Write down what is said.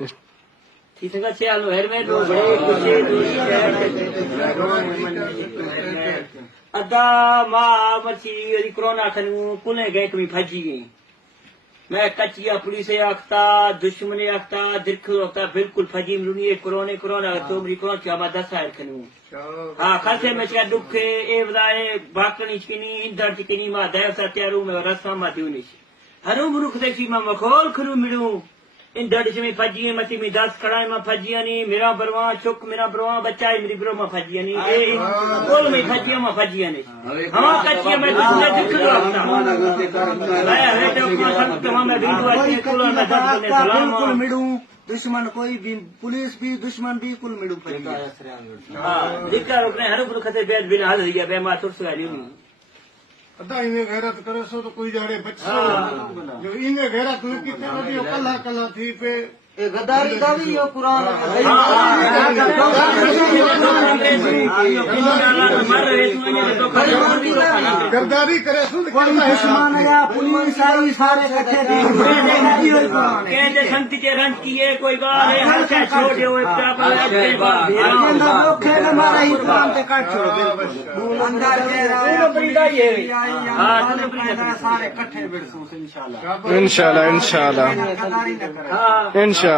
ठीक है चलो हेर में दो बड़े अदा मां मची कोरोना खनू कुले गए कभी फजी गई मैं कचिया पुलिस आखता दुश्मन आखता दिरखल आखता बिल्कुल फजी मरूनी कोरोना कोरोना तो मेरी कोरोना चामा 10 साल खनू हाँ खर्चे में क्या दुख ए बदाए बाकनी चिकनी इंदर चिकनी मा देव सत्यारू में रसा मा दिवनिश हनु मुरुख देखी मा मखोल खनु मिलू इन दर्द में फजी मती में 10 कड़ाई में फजिया नहीं मेरा बरवा चुक मेरा बरवा बच्चा मेरी बरो में फजिया नहीं ए कोल में फजिया में फजिया नहीं हम कचिया में दूसरे दिखलो आता मैं है तो को सब तमाम में बिंदु आती कुल में 10 बने सलाम कुल मिडू दुश्मन कोई भी पुलिस भी दुश्मन भी कुल मिडू फजिया हां लिखा रुकने हर गुरु खते बेद बिन हाल गया बे मा तुरस गाली नहीं अदा इन्हें गैरत करे सो तो कोई जाड़े बच्चो जो इन्हें गैरत हुई कितने बड़ी कला कला थी पे ए गद्दारी दा भी यो कुरान गद्दारी करे सो दुश्मन या पुलिस आई सारे इकट्ठे कहते संत के रंग किए कोई बात है हर से छोड़े हुए लोखे ने मारा ही काम ते काट छोड़ो बिल्कुल अंदर के हां सारे इकट्ठे बैठो इंशाल्लाह इंशाल्लाह इंशाल्लाह इंशाल्लाह